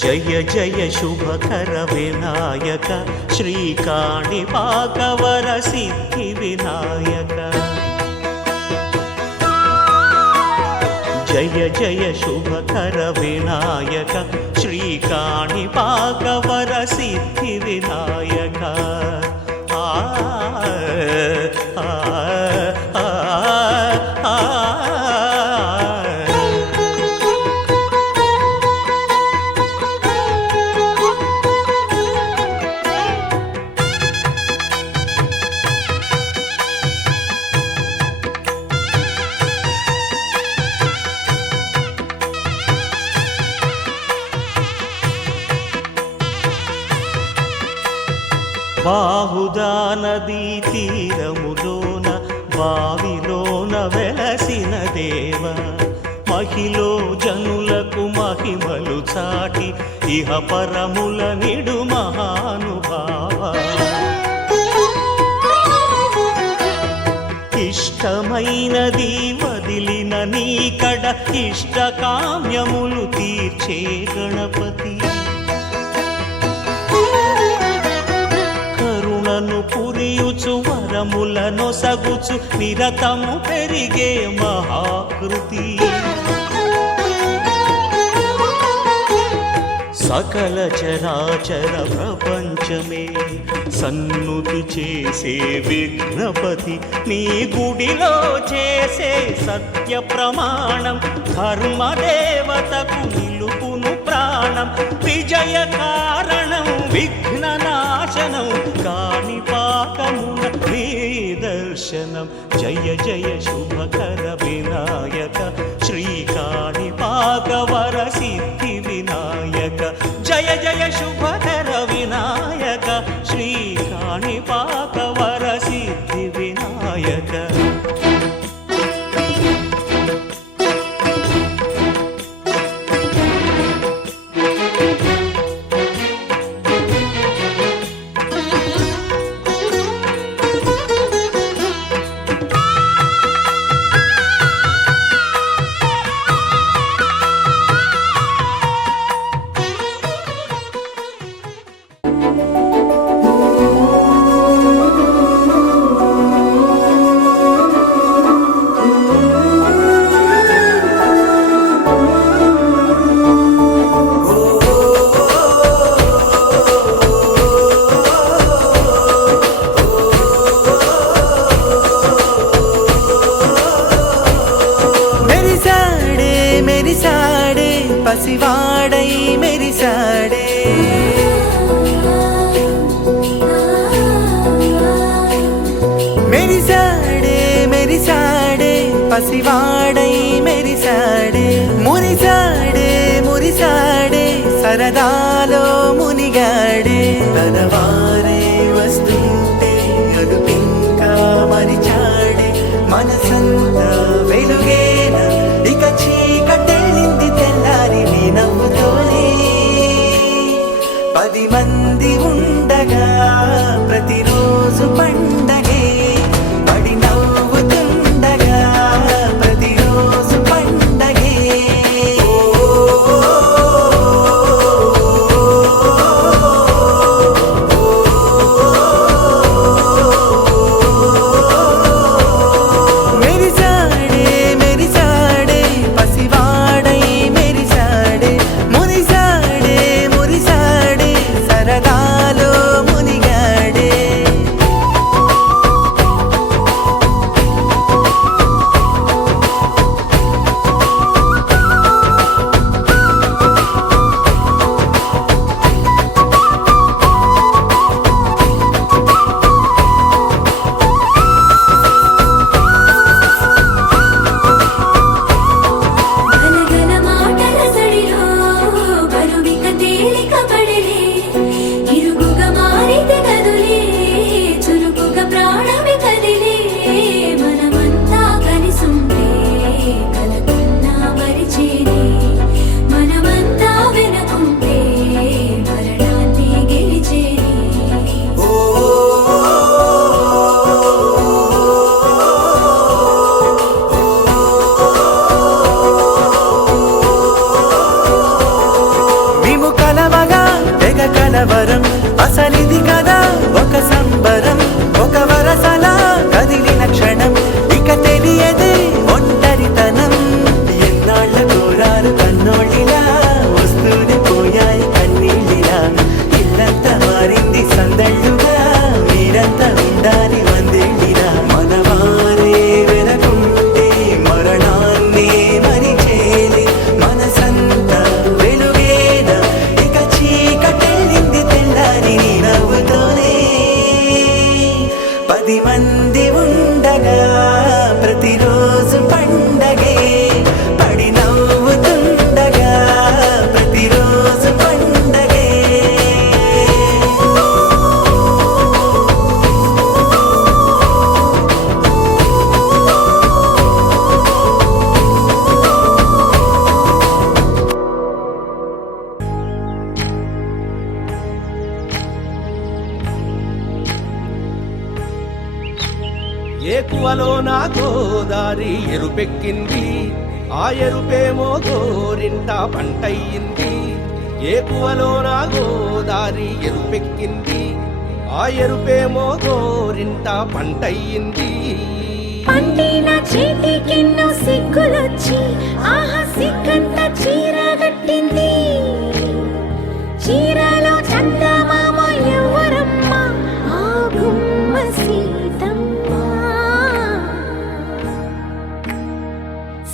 జయ జయ శుభకర వినాయక శ్రీకాణిపాకవర సిద్ధి వినాయక జయ జయ శుభకర వినాయక శ్రీకాణిపాకవర సిద్ధి వినాయక బాహుదా నదీ తీరములోన బావిలోన వెలసిన దేవ మహిలో జనులకు మహిమలు చాటి ఇహ పరముల నిడు మహానుభావ ఇష్టమైనది వదిలిన నీకడ ఇష్ట కామ్యములు తీర్చే గణపతి పురియుచు వరములను సగుచు నిరతము పెరిగే మహాకృతి సకల చరాచర ప్రపంచమే సన్నుతి చేసే విఘ్నపతి నీ గుడిలో చేసే సత్య ప్రమాణం ధర్మదేవతకు నిలుపును ప్రాణం విజయ కారణం విఘ్న నాశనం కాణిపాకమున నీ దర్శనం జయ జయ శుభకర వినాయక శ్రీకాణిపాకవర సిద్ధి వినాయక జయ జయ శుభకర వినాయక శ్రీకాణిపాకవర సిద్ధి వినాయక పసివాడై మెరిసాడే మెరిసాడే మెరిసాడే పసివాడై మెరిసాడే మురిసాడే మురిసాడే సరదాలో మునిగాడే తన వారే వస్తుంటే అదుపింకా మరిచాడే మనసంతా వెలుగేన ఇక చీకటెళ్ళింది తెల్లారి నీ నవ్వుతోనే 10 మంది ఉండగా ప్రతిరోజు పండగే పడి నవ్వుతుండగా ప్రతిరోజు పండగే మెరిసాడే మెరిసాడే పసివాడై మెరిసాడే మురిసాడే మురిసాడే సరదాలో మునిగాడే గనగన మాటల సడిలో బరువిక తేలిక పడలే ఇరుగుగా మారితే కదులే చురుకుగా ప్రాణమి కదిలే మనమంతా కలిసుంటే కలకున్నా మరిచేనే మనమంతా వెనకుంటే మరణాన్ని గెలిచేనే మేము కలవగా తెగ కలవరం అసలిది కదా ఒక సంబరం ఒక వరసలా కదిలిన క్షణం ఇక తెలియదే ఒంటరితనం ఎన్నాళ్ళ కోరారు కన్నోళ్ళిలా వస్తూనే పోయాయి కన్నీళ్ళిలా ఇల్లంతా మారింది సందళ్ళుగా మీరంతా ఉండాలి వందేళ్ళిలా మనవారే వెనకుంటే మరణాన్ని మరిచేలే మనసంతా వెలుగేన ఇక చీకటెళ్ళింది తెల్లారి నీ నవ్వుతోనే 10 మంది ఉండగా ప్రతిరోజు పండగే పడి నవ్వుతుండగా ప్రతిరోజు పండగే ఏకువలో నా గోదారి ఎరుపెక్కింది ఆ ఎరుపేమో గోరింట పంటయ్యింది ఏకువలో నా గోదారి ఎరుపెక్కింది ఆ ఎరుపేమో గోరింట పంటయ్యింది పండిన చేతికెన్నో సిగ్గులొచ్చి ఆహా సిగ్గంత చీర కట్టింది చీరలో చందమామ ఎవరమ్మ ఆ గుమ్మ సీతమ్మ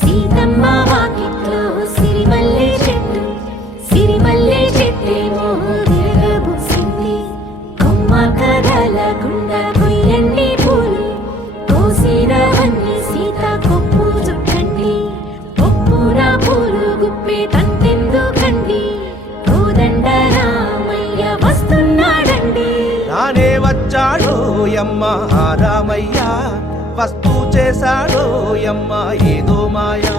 సీతమ్మ వాకిట్లో సిరిమల్లె చెట్టేమో తిరగబూసింది కొమ్మ కదలకుండా కొయ్యండి పూలు కోసిరవన్నీ సీత కొప్పు చుట్టండి ఒప్పున పూలు గుప్పే తంతెందుకండి కోదండ రామయ్య వస్తున్నాడండి రానే వచ్చాడో యమ్మ ఆ రామయ్య వస్తూ చేశాడో యమ్మ ఏదో మాయా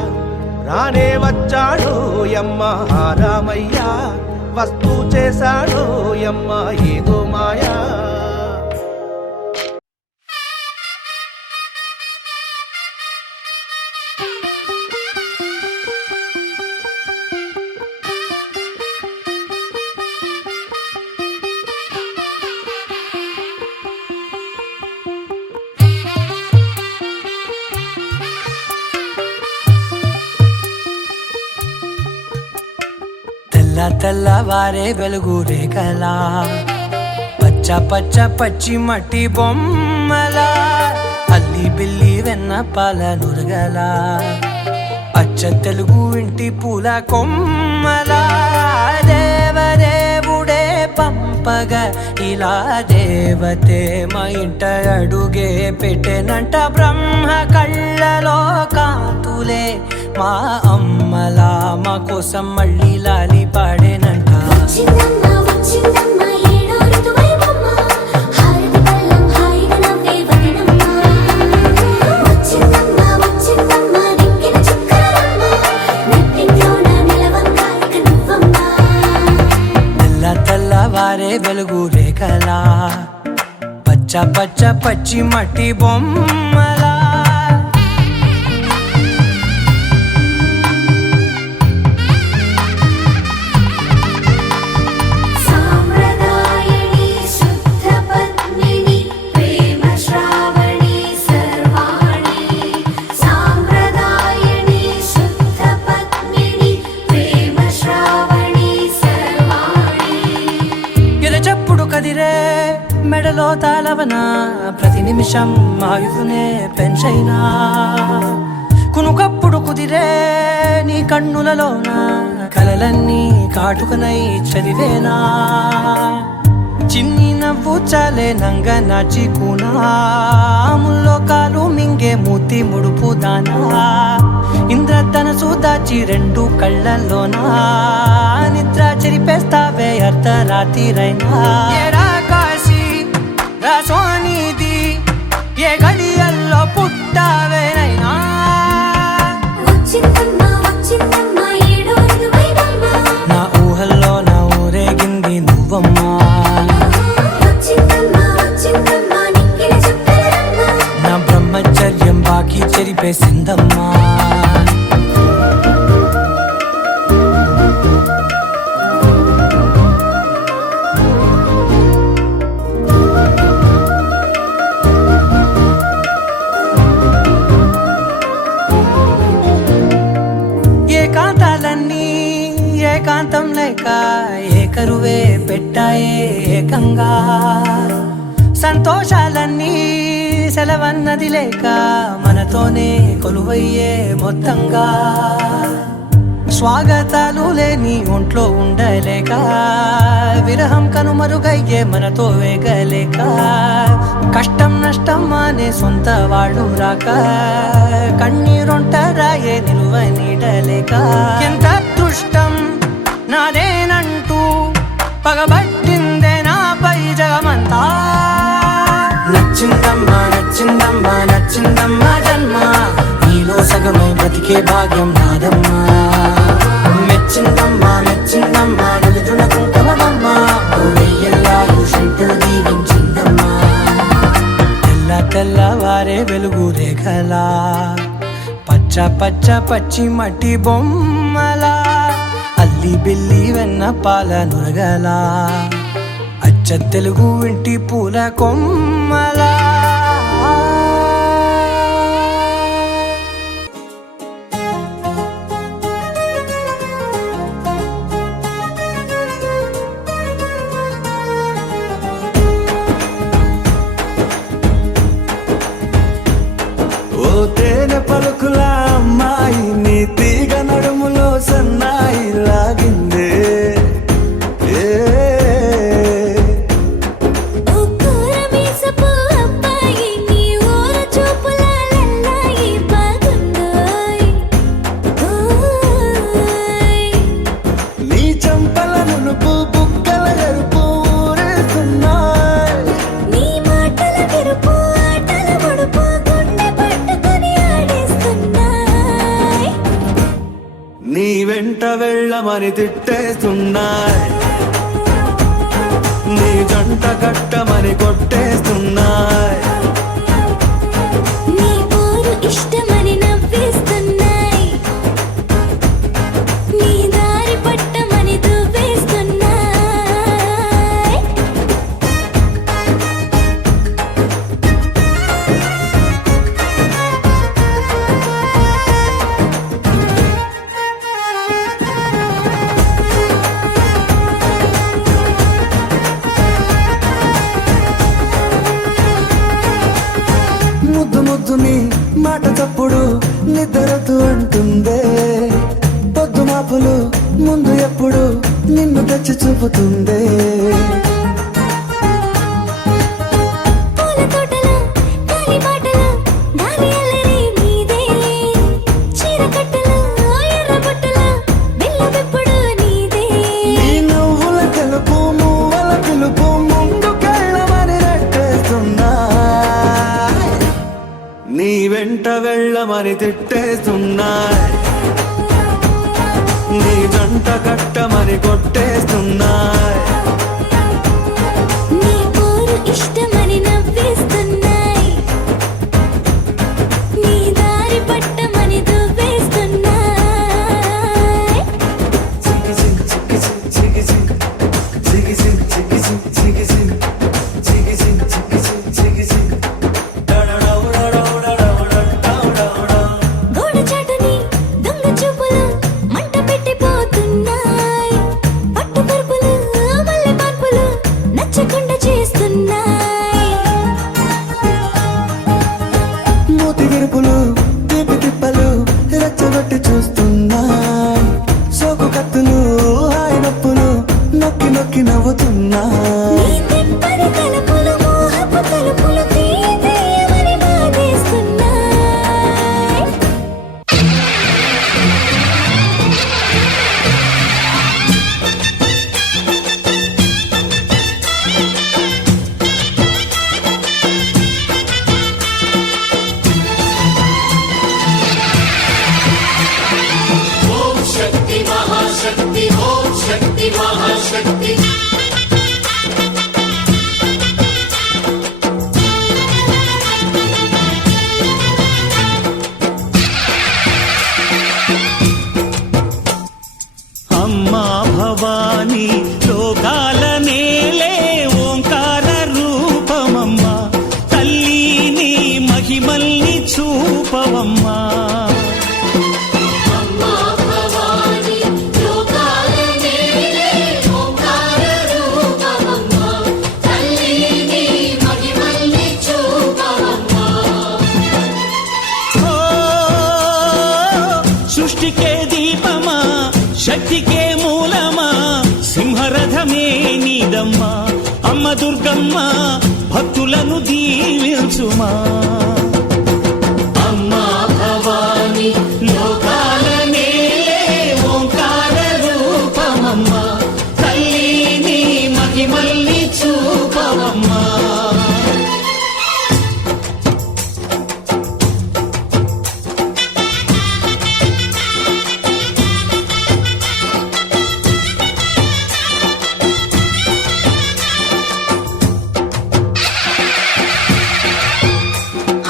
రానే వచ్చాడో యమ్మ ఆ రామయ్య వస్తూ చేశాడో యమ్మ ఏదో మాయా తెల్లవారే వెలుగు రేఖలా పచ్చ పచ్చ పచ్చి మట్టి బొమ్మలా అల్లి బిల్లి వెన్న పాల నురగలా అచ్చ తెలుగు ఇంటి పూల కొమ్మలా దేవదేవుడే పంపగా ఇలా దేవతే మా ఇంట అడుగే పెట్టెనంట బ్రహ్మ కళ్ళలో కాంతులే మా అమ్మలా మా కోసం మళ్ళీ లాలి పాడేనంట వచ్చిందమ్మ వచ్చిందమ్మ ఏడో ఋతువైవమ్మ హారతి పళ్ళం హాయిగా నవ్వే వదనమ్మ వచ్చిందమ్మ వచ్చిందమ్మ దిక్కిన చుక్కలమ్మ నెట్టింట్లోన నిలవంగా ఇక నువ్వమ్మ తెల్ల తెల్లవారే వెలుగు రేఖలా పచ్చ పచ్చ పచ్చి మట్టి బొమ్మలా సాంప్రదాయని శుద్ధ పద్మిని ప్రేమ శ్రావణి సర్వాణి సాంప్రదాయని శుద్ధ పద్మిని ప్రేమ శ్రావణి సర్వాణి ఎరచప్పుడు కదిరే మెడలో తాళవన ప్రతి నిమిషం ఆయుధునే పెంచైనా కునుకప్పుడు కుదిరే నీ కన్నులలోన కలలన్నీ కాటుకనై చదివేనా చిన్ని నవ్వు చాలే నంగ నాచి కూనాముల్లో కాలు మింగే మూతి ముడుపు దానా ఇంద్రధనసు దాచి రెండు కళ్ళల్లోనా నిద్ర చెరిపేస్తావే అర్ధరాత్రిరైనా ఏరా కాశీ రా సోనిది ఏ గడియల్లో పుట్టావేనైనా వచ్చిందమ్మ వచ్చిందమ్మ ఏడో ఋతువైవమ్మ నా ఊహల్లో నా ఊరేగింది నువ్వమ్మా వచ్చిందమ్మ వచ్చిందమ్మ నిక్కిన చుక్కలమ్మ నా బ్రహ్మచర్యం బాకీ చెరిపేసిందమ్మా ఏకాంతాలన్నీ ఏకాంతం లేక ఏకరువే పెట్టాయే ఏకంగా సంతోషాలన్నీ సెలవన్నది లేక మనతోనే కొలువయ్యే మొత్తంగా స్వాగతాలు లేని ఒంట్లో ఉండలేక విరహం కనుమరుగయ్యే మనతో వేగలేక కష్టం నష్టం అనే సొంత వాళ్ళు రాక కన్నీరొంటరాయే నిలువ నీడలేక ఎంత అదృష్టం నాదేనంటూ పగబట్టిందే నాపై జగమంతా నచ్చిందమ్మా నచ్చిందమ్మా నచ్చిందమ్మా జన్మ నీలో సగమై బతికే భాగ్యం నాదమ్మా మెచ్చిందమ్మా మెచ్చిందమ్మా నలుజున కుంకుమమ్మా వెయ్యల్లాలు శంకులు దీవించిందమ్మా తెల్ల తెల్లవారే వెలుగు రేఖలా పచ్చ పచ్చ పచ్చి మట్టి బొమ్మలా అల్లి బిల్లి వెన్న పాల నురగలా అచ్చ తెలుగు ఇంటి పూల కొమ్మలా ఓ తేనె పలుకుల అమ్మాయి నీ తీగ నడుములో సన్నాయి లాగిందే ఏ ఓ కూరమీసపు అబ్బాయి నీ ఊర చూపుల లల్లాయి బాగుందోయ్ ఓయ్ నీ చంపల నునుపు బుగ్గల ఎరుపు ఊరేస్తున్నాయి నీ మాటల తెరుపు ఆటల ముడుపు గుండె పట్టుకొని ఆడేస్తున్నాయ్ నీ వెంట వెళ్ళమని తిట్టేస్తున్నాయి నీ జంట కట్టమని కొట్టేస్తున్నాయి నీ పోరు ఇష్టమని నవ్వేస్తున్నాయ్ నీ దారి పట్టమని దువ్వేస్తున్నాయ్ ముద్దుని మాట తప్పుడు నిద్రతు అంటుందే పొద్దు మాపులు ముందు ఎప్పుడు నిన్ను తెచ్చి చూపుతుందే పూల తోటలో గాలి బాటలో గాలి అల్లరి నీదేలే చీర కట్టలో ఎర్ర బుట్టలో బిల్లవెప్పుడు నీదే నీ నువ్వుల తెలుపు మువ్వల పిలుపు ముందుకెళ్ళమని నెట్టేస్తున్నా నీ వెంట వెళ్ళమని తిట్టేస్తున్నా నీ జంట కట్టమని కొట్టేస్తున్నా నీ పోరు ఇష్టమని నవ్వేస్తున్నాయి నీ దారి పట్టమని దువ్వేస్తున్నాయి గోడ చాటుని దొంగ చూపులు మంట పెట్టిపోతున్నాయి పట్టు పరుపులు మల్లె మార్పులు నచ్చకుండా చేస్తున్నాయి మూతి విరుపులు తీపి తిప్పలు రెచ్చగొట్టి చూస్తున్నాయి సోకు కత్తులు హాయి నొప్పులు నొక్కి నొక్కి నవ్వుతున్నా నీ తెప్పని తలుపులు మోహపు తలుపులు తీయమని బాధేస్తున్నాయి అమ్మా భవానీ లోకాల నేలే ఓంకార రూపమమ్మా తల్లి నీ మహిమల్ని చూపవమ్మా ఓ, సృష్టికే దీపమా శక్తికే మూలమా సింహరథమే నీదమ్మా అమ్మ దుర్గమ్మ భక్తులను దీవించుమా అమ్మా భవాని లోకాల నేలే ఓంకార రూపమమ్మా తల్లి నీ మహిమల్ని చూపవమ్మా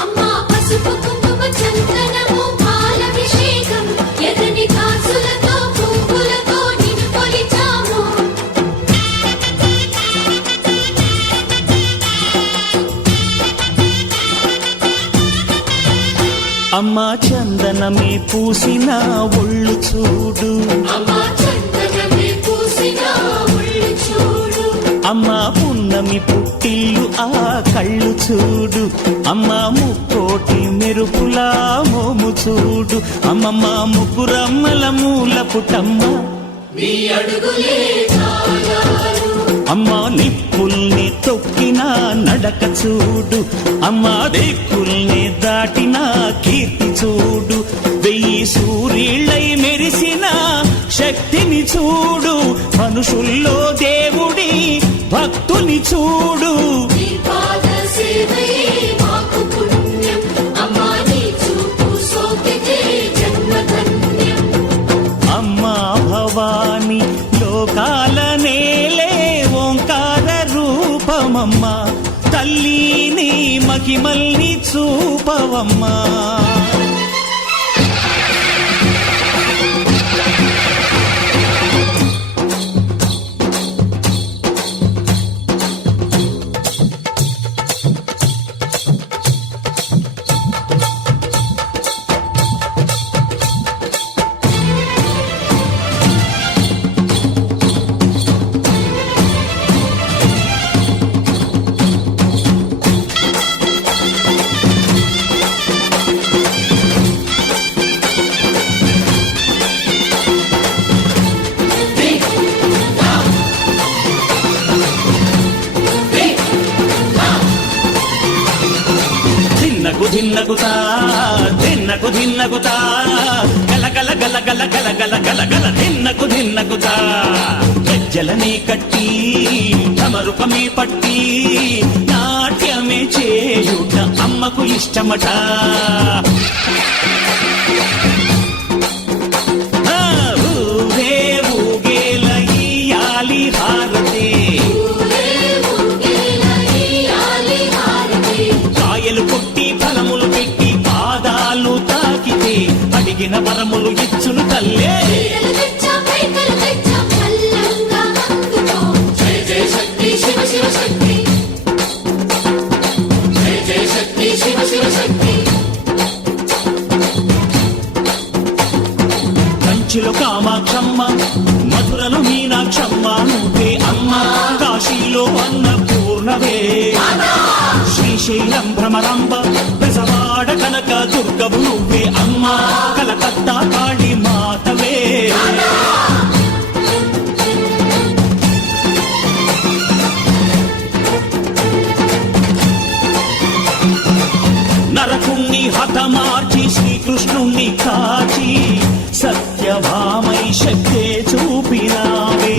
అమ్మా పసుపు కుంకుమ చందనము పాలభిషేకం ఎదని కాసులతో పువ్వులతో నిన్ను కొలిచాము అమ్మా చందనమే పూసిన ఒళ్ళు చూడు అమ్మా చందనమే పూసిన ఒళ్ళు చూడు అమ్మా పున్నమి పుట్టిల్లు ఆ కళ్ళు చూడు అమ్మా ముక్కోటి మెరుపులా మోము చూడు అమ్మమ్మ ముగ్గురమ్మల మూల పుటమ్మ నీ అడుగులే చాలారు అమ్మా నిప్పుల్ని తొక్కిన నడక చూడు అమ్మా దిక్కుల్ని దాటిన కీర్తి చూడు వెయ్యి సూర్యుళ్ళై మెరిసిన శక్తిని చూడు మనుషుల్లో దేవుడి భక్తుని చూడు నీ పాద సేవయే మాకు పుణ్యం అమ్మా నీ చూపు సోకితే జన్మధన్యం అమ్మా భవాని లోకాల నేలే ఓంకార రూపమమ్మా తల్లి నీ మహిమల్ని చూపవమ్మా దిన్నకు దిన్నకుతా దిన్నకు దిన్నకుతా గల గల గల గల గల గల గల గల దిన్నకు దిన్నకుతా గజ్జలనే కట్టి తమరుపమే పట్టి నాట్యమే చేయుట అమ్మకు ఇష్టమట ఊరే ఊగేల ఇయ్యాలి హారతి కాయలు కొట్టి ఫలములు పెట్టి పాదాలు తాకితే అడిగిన వరములు ఇచ్చును తల్లే కంచిలో కామాక్షమ్మ మధురలో మీనాక్షమ్మ నువ్వే అమ్మ కాశీలో అన్నపూర్ణవే శ్రీశైలం భ్రమరాంబ బెజవాడ కనక దుర్గవు నువ్వే అమ్మ కలకత్తా కాళీ మాతవే నరకుణ్ణి హతమార్చి శ్రీకృష్ణుణ్ణి కాచి సత్యభామై శక్తే చూపినావే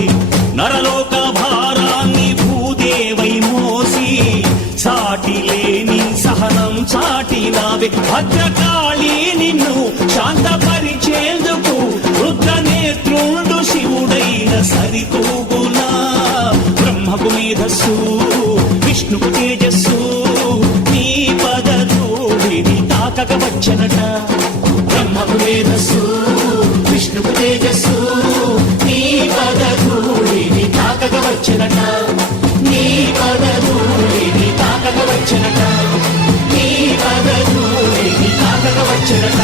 నరలోక భారాన్ని భూదేవై మోసి సాటి లేని సహనం చాటినావే భద్రకాళి నిన్ను శాంతపరిచేందుకు రుద్రనేత్రుండు శివుడైన సరితూగునా బ్రహ్మకు మేధస్సు విష్ణుకు తేజస్సు నీ పదధూళిని తాకక వచ్చనట బ్రహ్మకు మేధస్సు విష్ణుకు తేజస్సు నీ పదధూళిని తాకక వచ్చనట నీ పదధూళిని తాకక వచ్చనట నీ పదధూళిని తాకక వచ్చనట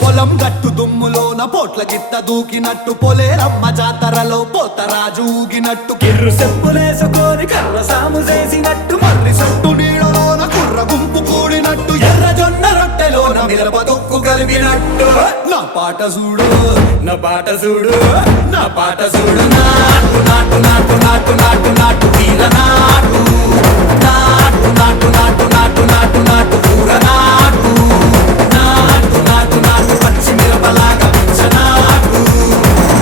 పొలం గట్టు దుమ్ములోన పోట్ల గిత్త దూకినట్టు పొలేరమ్మ జాతరలో పోతరాజు ఊగినట్టు కిర్రు సెప్పులేసుకొని కర్ర సాము చేసినట్టు మర్రి సొట్టు నీడలోన కుర్ర గుంపు కూడినట్టు ఎర్ర జొన్న రొట్టెలోన మిరప దొక్కు కలిపినట్టు నా పాట చూడు నా పాట చూడు నా పాట చూడు నాటు నాటు నాటు నాటు నాటు నాటు తీర నాటు నాటు నాటు నాటు నాటు నాటు నాటు కూర నాటు నాటు నాటు నాటు పచ్చి మిరపలాగా నాటు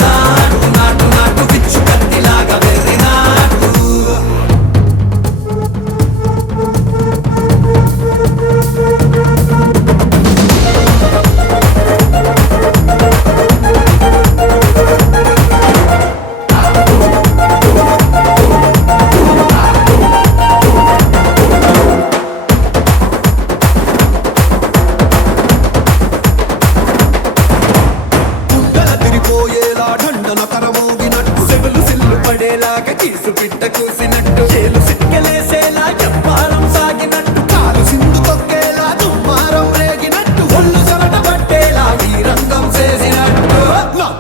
నాటు నాటు నాటు పిచ్చు కత్తిలాగా వెర్రి నాటు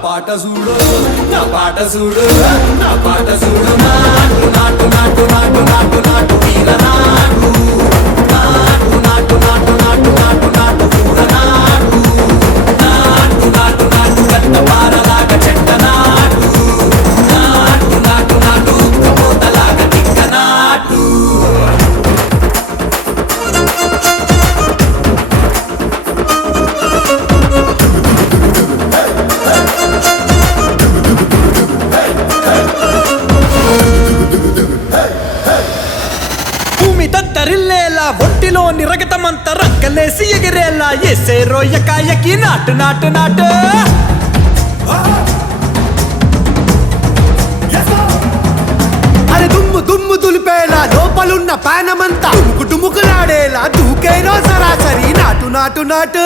పాట చూడు నా పాట చూడు నా పాట చూడు నాటు నాటు నాటు నాటు నాటు నాటు వీర నాటు నాటు నాటు నాటు నాటు నాటు నాటు కూర నాటు నాటు నాటు నాటు గట్ట పారలాగా చెట్ట నాటు నాటు నాటు నాటు రక్తంలోని రగతమంతా రక్కలేసి ఎగిరేలా ఎసే రోయకాయకి నాటు నాటు నాటు అరే దుమ్ము దుమ్ము దులిపేలా లోపలున్న పానమంతా డుముకులాడేలా దూకేనో సరాసరి నాటు నాటు నాటు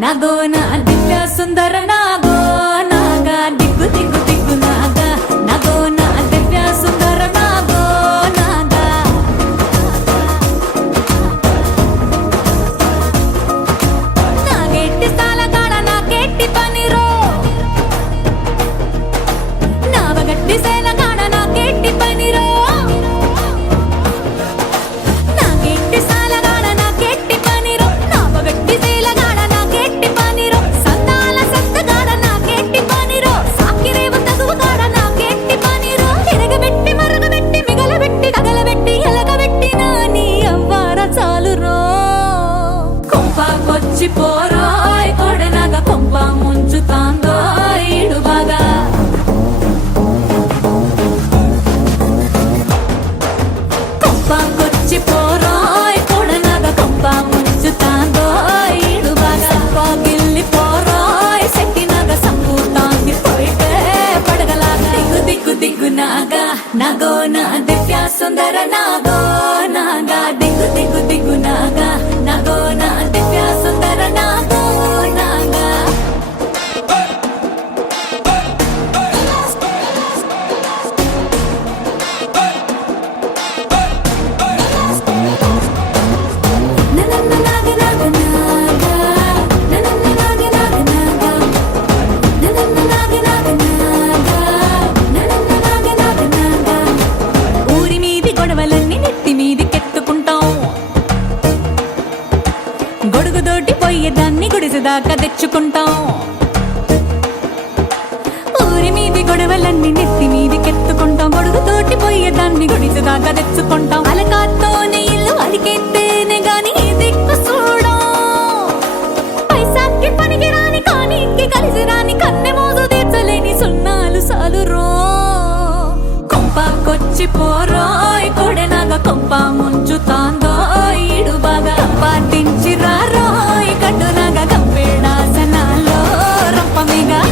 నాగో నా దివ్య సుందర నాగో నాగా దిగ్గు దిగ్గు దిగ్గు నాగా నాగో నా దివ్య సుందర నాగో నాగా నాగెట్టి స్థాలకాడ నాకెట్టి పనిరో నావగట్టి సేలకాడ నాకెట్టి పనిరో నాగెట్టి స్థాలకాడ నాకెట్టి పనిరో నావగట్టి పోరాయ్ కొడనగ కొంప ముంచుతాందో ఈడు బాగా కొంపకొచ్చి పోరాయ్ కొడనగ కొంప ముంచుతాందో ఈడు బాగా పాగిల్లి పోరాయ్ సెట్టినగ సంపూతాంది పోయితే పడగలాగా దిగ్గు దిగ్గు దిగ్గు నాగా నాగో నా దివ్య సుందర నాగో నాగా దిగ్గు దిగ్గు దిగ్గు నాగా నాగో నా దివ్య సుందర నాగో నాగా ననన్న నాగ నాగ నాగా ననన్న నాగ నాగ నాగా ననన్న నాగ నాగ నాగా ననన్న నాగ నాగ నాగా ఊరి మీది గొడవలన్నీ నెత్తి మీది కెత్తుకుంటాం గొడుగుదోటి పోయేదాన్ని గుడిసెదాకా తెచ్చుకుంటాం ఊరి మీది గొడవలన్నీ నెత్తి మీది కెత్తుకుంటాం గొడుగుతోటి పోయేదాన్ని గుడిసెదాకా తెచ్చుకుంటాం అలకాతోనే ఇల్లు అలికెత్తేనే గాని దిక్కు చూడం పైసాకి పనికి రాని కానీకి కలిసి రాని కన్నె మోజు తీర్చలేని సున్నాలు సాలురో కొంపకొచ్చి పోరాయ్ కొడెనగ కొంప ముంచుతాందో ఈడు బాగా పాటించి రారోయ్ కట్టునగ కంపేడాసనాలో రంపమిగా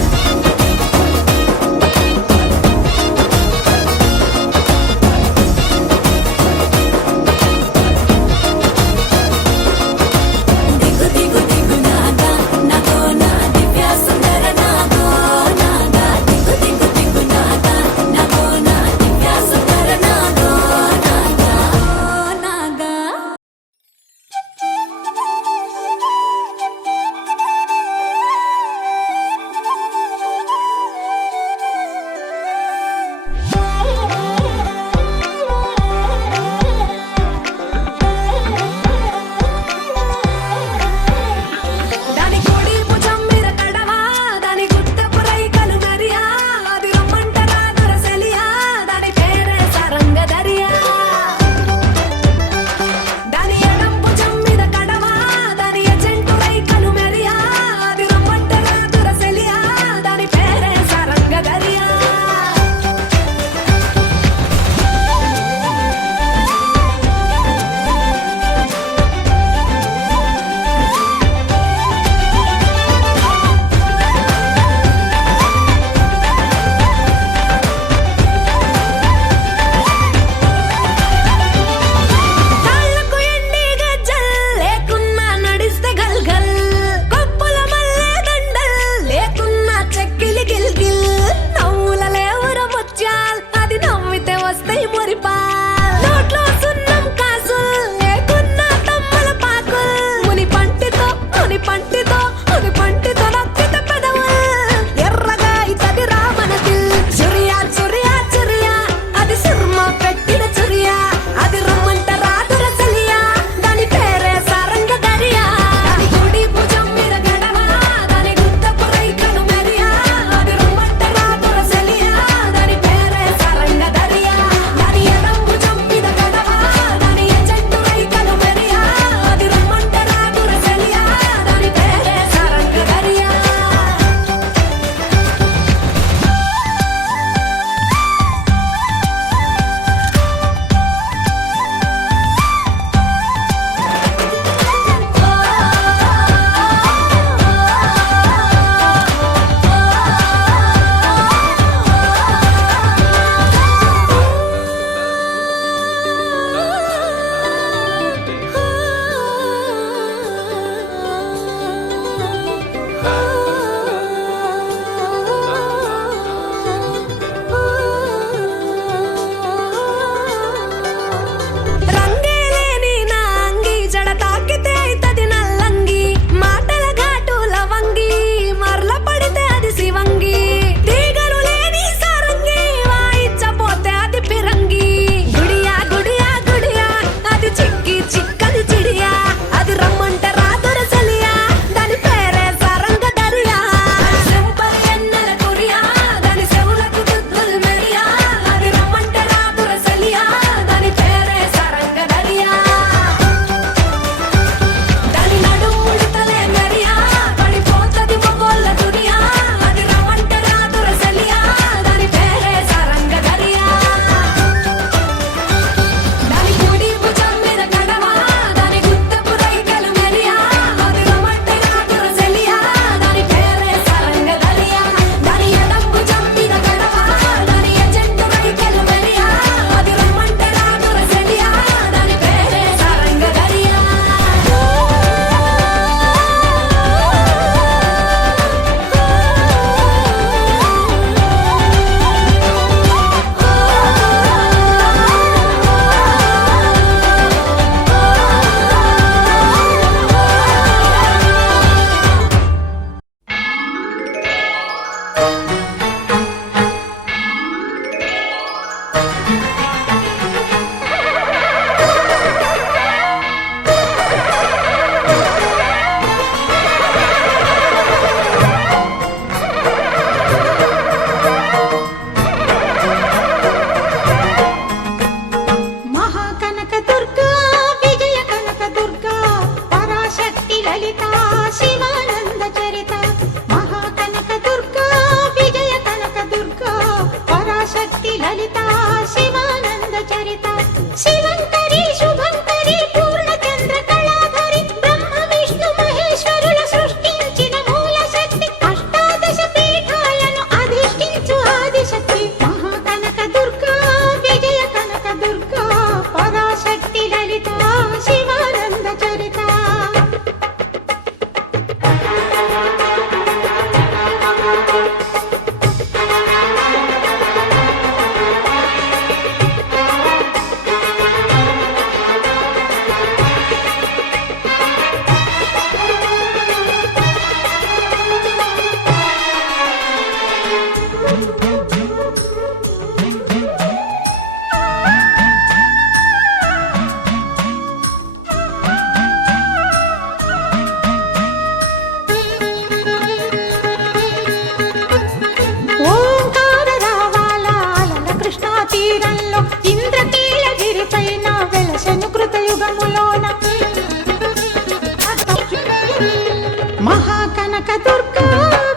మహాకనక దుర్గా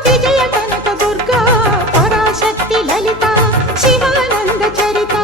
విజయ కనక దుర్గా పరాశక్తి లలిత శివానంద చరిత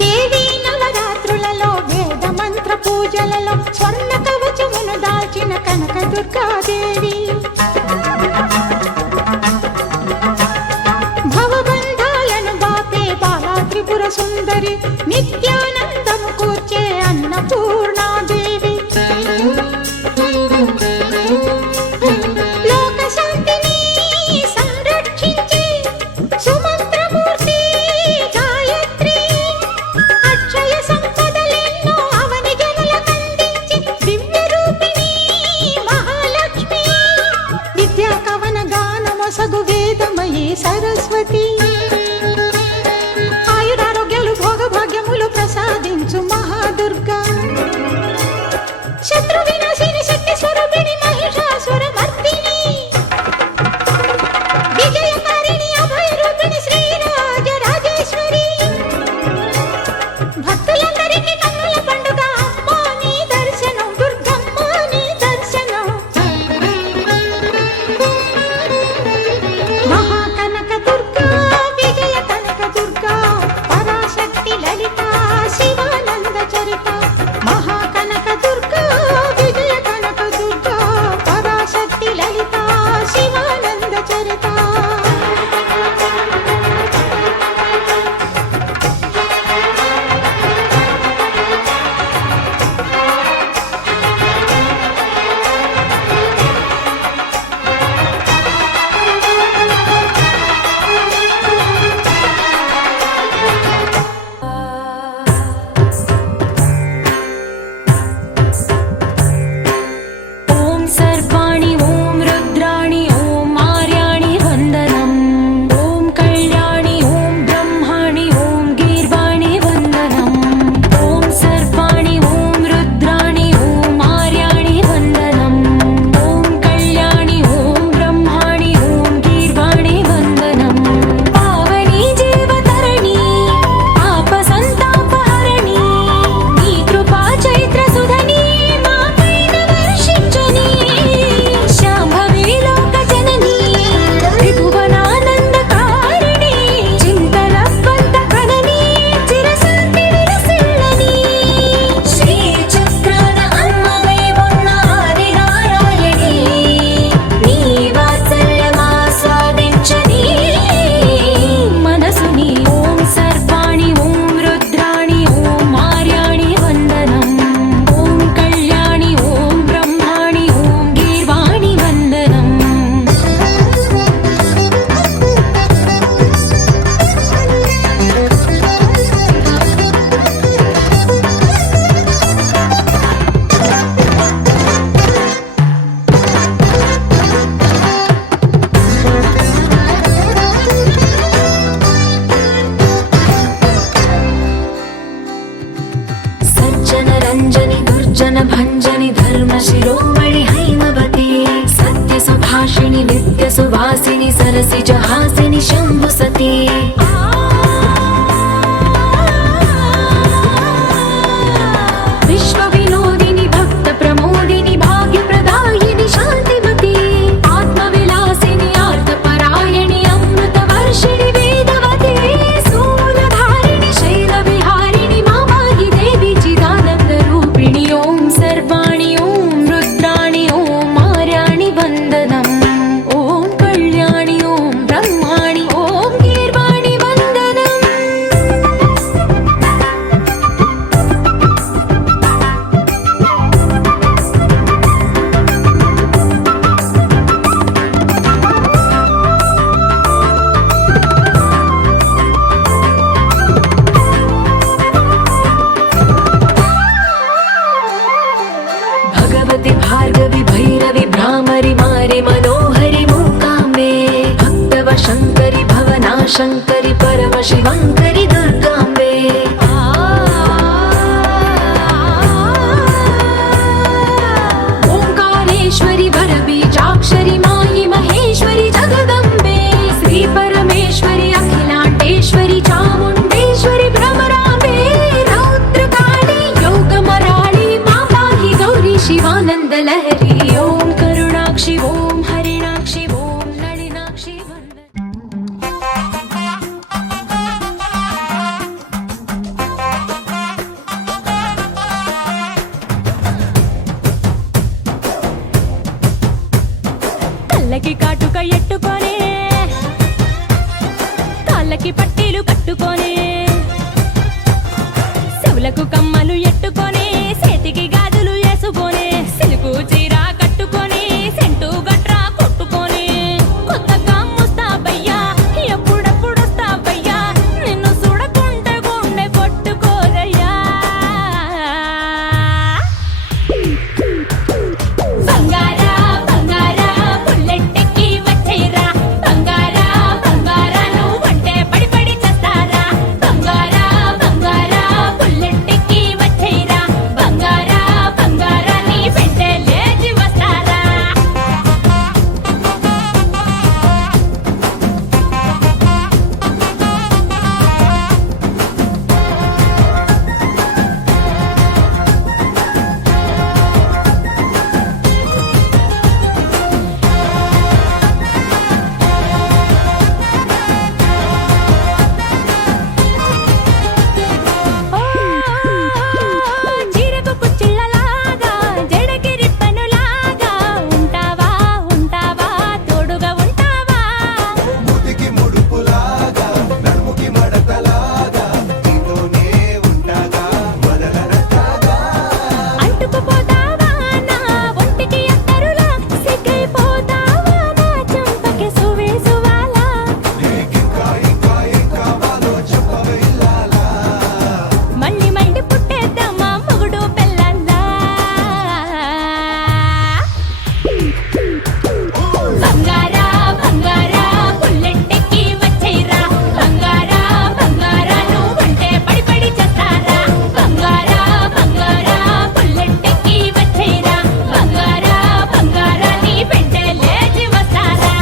దేవి నవరాత్రులలో వేద మంత్ర పూజలలో స్వర్ణ కవచమును దాల్చిన కనక దుర్గాదేవి భవబంధాలను బాపే బాలా త్రిపుర సుందరి నిత్యానందము కూర్చే అన్నపూర్ణాదేవి లోక శాంతిని సంరక్షించే సుమంత్రమూర్తి గాయత్రి అక్షయ సంపదలెన్నో అవని జనులకందించి దివ్య రూపిణి మహాలక్ష్మి విద్యా కవన గానమొసగు వేదమయీ సరస్వతి ఆయురారోగ్యాలు భోగభాగ్యములు ప్రసాదించు మహాదుర్గా శత్రు వినాశిని శక్తి స్వరూపిణి మహిషాసుర మర్దిని విజయకారిణి అభయ రూపిణి శ్రీరాజ రాజేశ్వరి భక్తులందరికీ కన్నుల పండుగ అమ్మ నీ దర్శనం దుర్గమ్మ నీ దర్శనం మహాకనక దుర్గా విజయ కనక దుర్గా పరాశక్తి లలిత శివానంద చరిత మహాకనక దుర్గా విజయ కనక దుర్గా పరాశక్తి లలిత శివానంద చరిత ఓం సర్వాణి ఓం రుద్రాణి ఓం ఆర్యాణి వందనం ఓం కళ్యాణి ఓం బ్రహ్మాణి ఓం గీర్వాణి వందనం ఓం సర్వాణి ఓం రుద్రాణి ఓం ఆర్యాణి వందనం ఓం కళ్యాణి ఓం బ్రహ్మాణి ఓం గీర్వాణి వందనం పావని జీవతరణి పాప సంతాపహరణి నీ కృపా చైత్ర సుధని మాపైన వర్షించుని శాంభవి లోక జనని త్రిభువనానందకారిణి చింతలవంత కనని చిరశాంతి విలసిల్లని శ్రీ చక్రాన అమ్మవై ఉన్న ఆదినారాయణి నీ వాత్సల్యమాస్వాదించని మనసుని ఓం సర్వాణి ఓం రుద్రాణి ఓం ఆర్యాణి వందనం ఓం కళ్యాణి ఓం బ్రహ్మాణి ఓం గీర్వాణి వందనం సజ్జన రంజని దుర్జన భంజని ధర్మ శిరోమణి హైమవతి సత్య సుభాషిణి నిత్య సువాసిని సరసిజ హాసిని శంభు సతీ విశ్వ వినోదిని భక్త ప్రమోదిని భాగ్య ప్రదాయిని శాంతిమతి ఆత్మ విలాసిని ఆర్త పరాయణి అమృత వర్షిణి వేదవతి శూలధారిణి శైల విహారిణి మామాయి దేవి చిదానంద రూపిణి ఓం సర్వాణి ఓం రుద్రాణి ఓం ఆర్యాణి వందనం ఓం కళ్యాణి ఓం బ్రహ్మాణి ఓం గీర్వాణి శంకరి పరమశివంకరి దుర్గాంబే ఓంకారేశ్వరి వరబీజాక్షరి మాయి మహేశ్వరి జగదంబే శ్రీ పరమేశ్వరి అఖిలాండేశ్వరి చాముండేశ్వరి భ్రమరాంబే రౌద్రకాళి యోగమరాళి మాతాహి గౌరీ శివానంద లహరి ఓం కరుణాక్షి ఓం హరిణాక్షి ఓం నళినాక్షి వంద కళ్ళకి కాటుక ఎట్టుకొని కాళ్ళకి పట్టీలు కట్టుకొని చెవులకు కమ్మలు ఎట్టుకొని చేతికి గాజులు వేసుకొని సిలుకు చీర కట్టుకొని సెంటు గట్రా కొట్టుకొని కొత్తగా ముస్తాబయ్యా ఎప్పుడెప్పుడు వస్తాబయ్యా నిన్ను చూడకుంటే గుండె కొట్టుకోదయ్యా బంగారా బంగారా బుల్లెట్టెక్కి వచ్చేరా బంగారా బంగారా నువ్వంటే పడి పడి చేస్తారా బంగారా బంగారా బుల్లెట్టెక్కి వచ్చేరా బంగారా బంగారా నీ వెంటే లేచి వస్తారా చీరకు కుచ్చిళ్ళలాగా జడకి రిప్పనులాగా ఉంటావా ఉంటావా తోడుగా ఉంటావా ముదికి ముడుపులాగా నడుముకి మడతలాగా నీతోనే ఉంటాగా వదలనట్టాగా అంటుకుపోతావా నా ఒంటికి అత్తరులా సిగ్గైపోతావా నా చెంపకి సువేసువాలా నీకింకా ఇంకా ఏం కావాలో చెప్పవే ఇల్లాలా మళ్ళీ మళ్ళీ పుట్టేద్దామా మొగుడు పెళ్ళల్లా బంగారా బంగారా బుల్లెట్టెక్కి వచ్చేరా బంగారా బంగారా నువ్వంటే పడి పడి చేస్తారా బంగారా బంగారా బుల్లెట్టెక్కి వచ్చేరా బంగారా బంగారా నీ వెంటే లేచి వస్తారా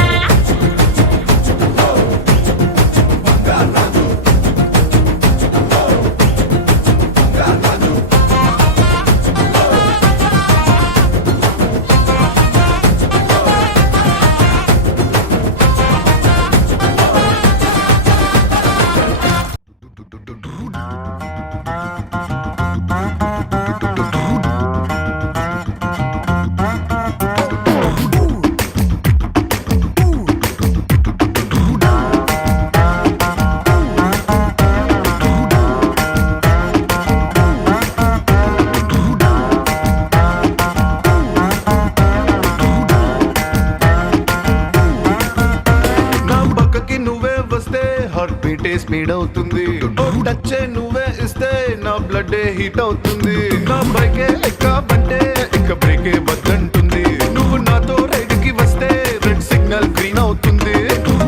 నా పక్కకి నువ్వే వస్తే హార్ట్ బీటే స్పీడ్ అవుతుంది ఓ టచ్ నువ్వే ఇస్తే నా బ్లడ్ హీట్ అవుతుంది నా బైకే ఎక్కాబంటే ఇక బ్రేకే వద్దంటుంది నువ్వు నాతో రైడ్ కి వస్తే రెడ్ సిగ్నల్ గ్రీన్ అవుతుంది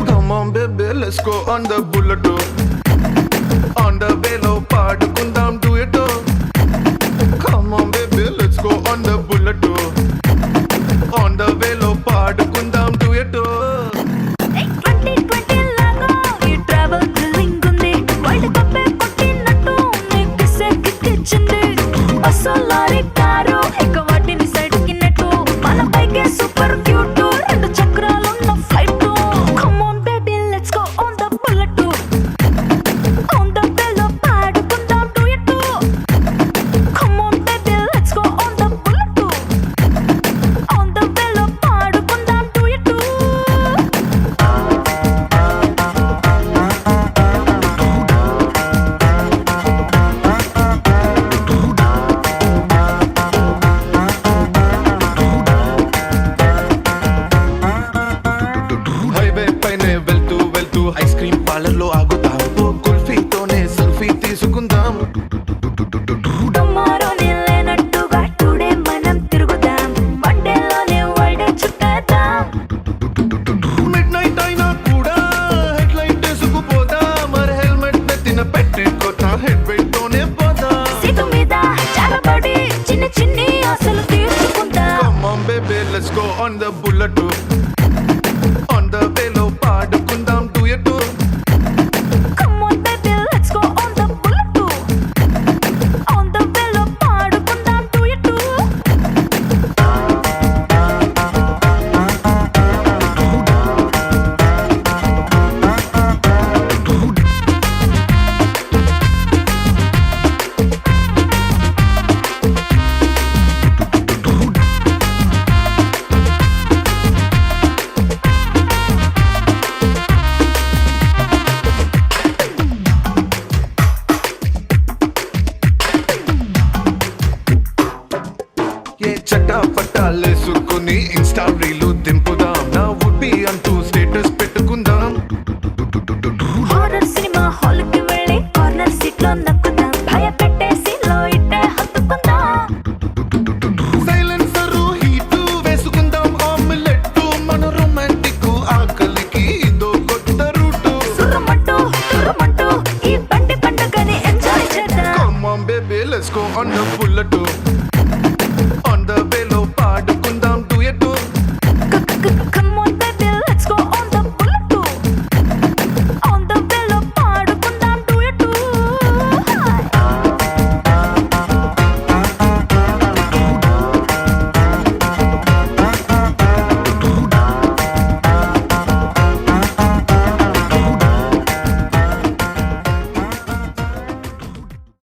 come on baby let's go on the bullet on the వేలో పాడుకుందాం duet come on baby let's go on the bullet on the వేలో పాడుకుందాం డ్యూయెట్ 2020 లాగా ఈ ట్రావెల్ థ్రిల్లింగ్ ఉంది వరల్డ్ కప్ కొట్టినట్టు నీకు కిక్కిచ్చింది అసలు లారీ కారు ఇక వాటిని సైడ్ కిన్నట్టు మన బైకే సూపర్ క్యూట్ రెండు చక్రాలున్న flight come on baby let's go on the bullet on the వేలో పాడుకుందాం duet come on baby let's go on the bullet on the వేలో పాడుకుందాం డ్యూయెట్ చిన్న చిన్ని ఆశలు తీర్చుకుంటా Come on baby, let's go on the bullet. On the way లో పాడుకుందాం duet. Come on baby, let's go on the bullet too. On the way లో పాడుకుందాం duet too. ఏ చట్టా పట్టాలేసుకుని Insta